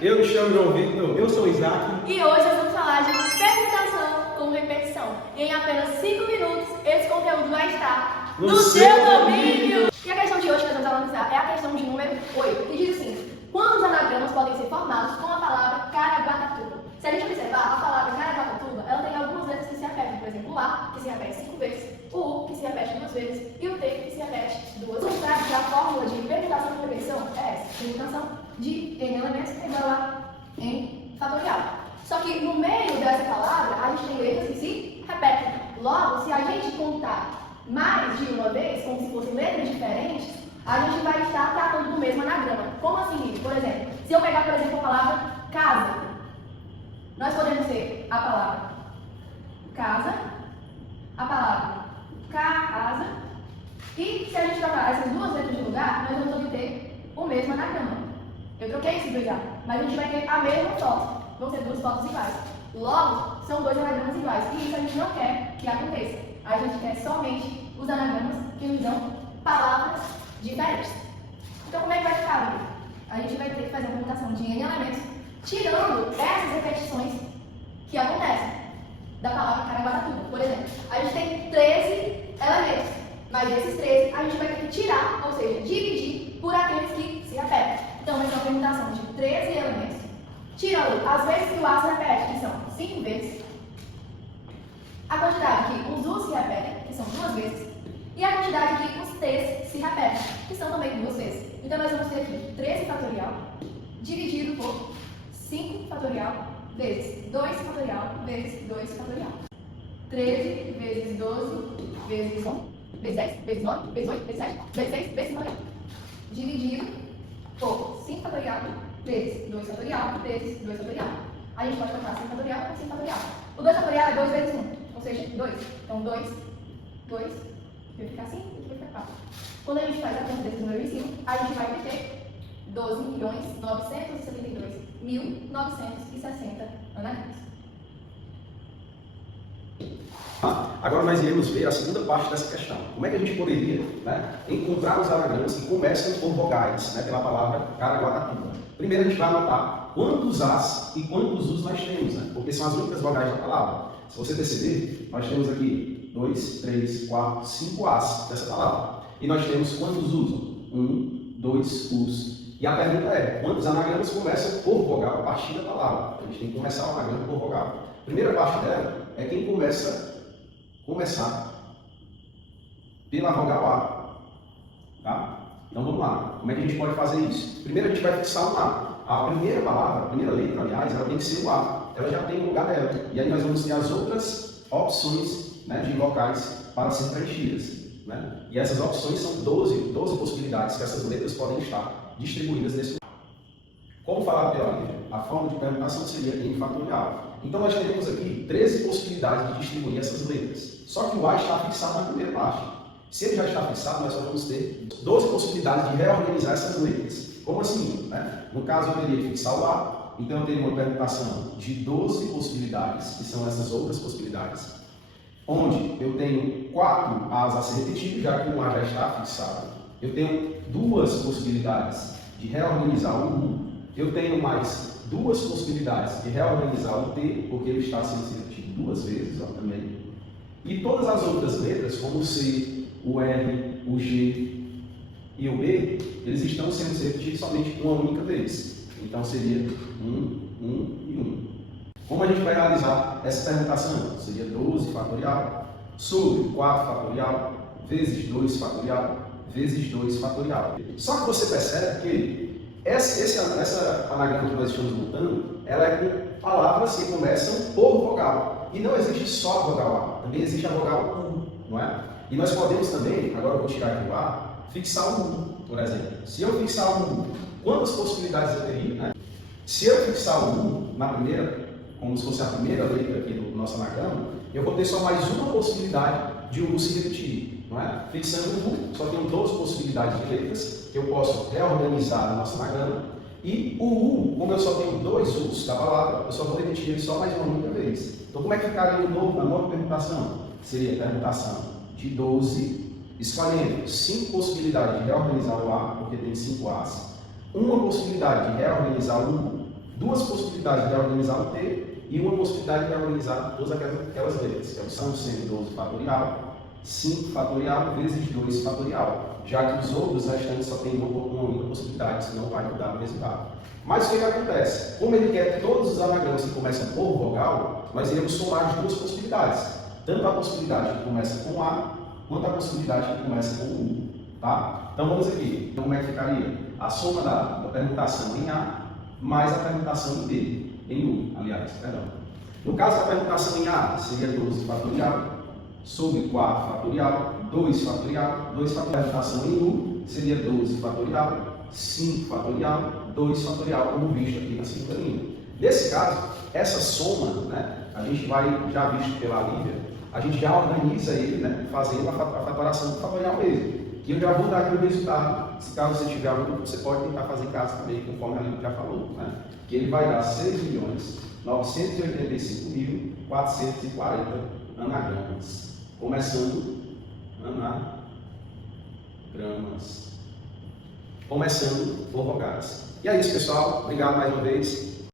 Eu me chamo João Victor. Eu sou Isaac. E hoje nós vamos falar de permutação com repetição. E em apenas 5 minutos, esse conteúdo vai estar no seu domínio. E a questão de hoje que nós vamos analisar é a questão de número 8, que diz assim: quantos anagramas podem ser formados com a palavra Caraguatatuba? Se a gente observar, a palavra Caraguatatuba, ela tem algumas letras que se repetem. Por exemplo, o A, que se repete 5 vezes, o U, que se repete 2 vezes, e o T, que se repete 2 vezes. Sabe que a fórmula de permutação com repetição é essa: permutação de n elementos é igual a n fatorial. Só que no meio dessa palavra, a gente tem letras que se repetem. Logo, se a gente contar mais de uma vez, como se fossem letras diferentes, a gente vai estar tratando do mesmo anagrama. Como assim? Por exemplo, se eu pegar, por exemplo, a palavra casa, nós podemos ter a palavra casa, a palavra casa, e se a gente trocar essas duas letras de lugar, nós vamos obter o mesmo anagrama. Eu troquei esse lugar, mas a gente vai ter a mesma foto. Vão ser duas fotos iguais. Logo, são dois anagramas iguais. E isso a gente não quer que aconteça. A gente quer somente os anagramas que nos dão palavras diferentes. Então, como é que vai ficar, amigo? A gente vai ter que fazer a permutação de n elementos, tirando essas repetições que acontecem da palavra Caraguatatuba. Por exemplo, a gente tem 13 elementos, mas desses 13 a gente vai ter que tirar, ou seja, dividir por aqueles que se repetem. Então, vai ser uma permutação de 13 elementos, tirando as vezes que o A se repete, que são 5 vezes, a quantidade que os U se repetem, que são 2 vezes, e a quantidade que os T's se repetem, que são também 2 vezes. Então, nós vamos ter aqui 13 fatorial dividido por 5 fatorial vezes 2 fatorial vezes 2 fatorial. 13 vezes 12 vezes 1 vezes 10 vezes 9 vezes 8 vezes 7 vezes 6 vezes 5 fatorial. Dividido por 5 fatorial vezes 2 fatorial vezes 2 fatorial. A gente pode trocar 5 fatorial por 5 fatorial. O 2 fatorial é 2 vezes 1, ou seja, 2. Então, 2, vai ficar assim e aqui vai ficar 4. Quando a gente faz a conta desse número em cima, a gente vai ter 12.972.960 anagramas. Agora nós iremos ver a segunda parte dessa questão. Como é que a gente poderia, encontrar os anagramas que começam por vogais, pela palavra Caraguatatuba? Primeiro a gente vai anotar quantos As e quantos Us nós temos, porque são as únicas vogais da palavra. Se você perceber, nós temos aqui 2, 3, 4, 5 As dessa palavra. E nós temos quantos Us? 1, 2 Us. E a pergunta é, quantos anagramas começam por vogal a partir da palavra? A gente tem que começar o anagrama por vogal. A primeira parte dela é quem começar pela vogal A. Tá? Então vamos lá. Como é que a gente pode fazer isso? Primeiro a gente vai fixar um A. A primeira palavra, a primeira letra, aliás, ela tem que ser o A. Ela já tem o lugar dela. E aí nós vamos ter as outras opções de vocais para serem preenchidas. E essas opções são 12 possibilidades que essas letras podem estar distribuídas nesse lugar. Como falar teoria? A forma de permutação seria n fatorial. Então nós teremos aqui 13 possibilidades de distribuir essas letras. Só que o A está fixado na primeira parte. Se ele já está fixado, nós só vamos ter 12 possibilidades de reorganizar essas letras. Como assim? No caso, eu teria que fixar o A, então eu teria uma permutação de 12 possibilidades, que são essas outras possibilidades, onde eu tenho 4 As a ser repetido, já que o A já está fixado. Eu tenho 2 possibilidades de reorganizar o U. Eu tenho mais 2 possibilidades de reorganizar o T, porque ele está sendo repetido 2 vezes também. E todas as outras letras, como o C, o R, o G e o B, eles estão sendo repetidos somente uma única vez. Então seria 1, 1 e 1. Como a gente vai realizar essa permutação? Seria 12 fatorial sobre 4 fatorial vezes 2 fatorial vezes 2 fatorial. Só que você percebe que essa anagrama que nós estamos montando, ela é com palavras que começam por vogal. E não existe só a vogal A, também existe a vogal U, não é? E nós podemos também, agora eu vou tirar aqui o A, fixar o U, por exemplo. Se eu fixar o U, quantas possibilidades eu teria? Se eu fixar o U na primeira, como se fosse a primeira letra aqui do nosso anagrama, eu vou ter só mais uma possibilidade de o U se repetir, não é? Fixando o U, só tenho 12 possibilidades de letras que eu posso reorganizar no nosso anagrama. E o U, como eu só tenho 2 U's da palavra, eu só vou repetir ele só mais uma única vez. Então, como é que ficaria a nova permutação? Seria a permutação de 12, escolhendo 5 possibilidades de reorganizar o A, porque tem 5 A's, uma possibilidade de reorganizar o U, duas possibilidades de organizar o T e uma possibilidade de organizar todas aquelas letras, que é o são sendo 12 fatorial, 5 fatorial vezes 2 fatorial, já que os outros restantes só tem uma única possibilidade, senão vai mudar o resultado. Mas o que acontece? Como ele quer todos os anagramas que começam por vogal, nós iremos somar as duas possibilidades, tanto a possibilidade que começa com A, quanto a possibilidade que começa com U. Tá? Então vamos aqui. Então, como é que ficaria? A soma da permutação em A mais a permutação em B, em U, aliás, perdão. No caso da permutação em A, seria 12 fatorial sobre 4 fatorial, 2 fatorial, 2 fatorial. A permutação em U seria 12 fatorial, 5 fatorial, 2 fatorial, como visto aqui na segunda linha. Nesse caso, essa soma, né, a gente vai, já visto pela Lívia, a gente já organiza ele, né, fazendo a fatoração do fatorial mesmo. Que eu já vou dar aqui o resultado. Se caso você tiver algum, você pode tentar fazer em casa também, conforme a Lívia já falou. Né? Que ele vai dar 6.985.440 anagramas. Começando, anagramas. Começando por vogais. E é isso, pessoal. Obrigado mais uma vez.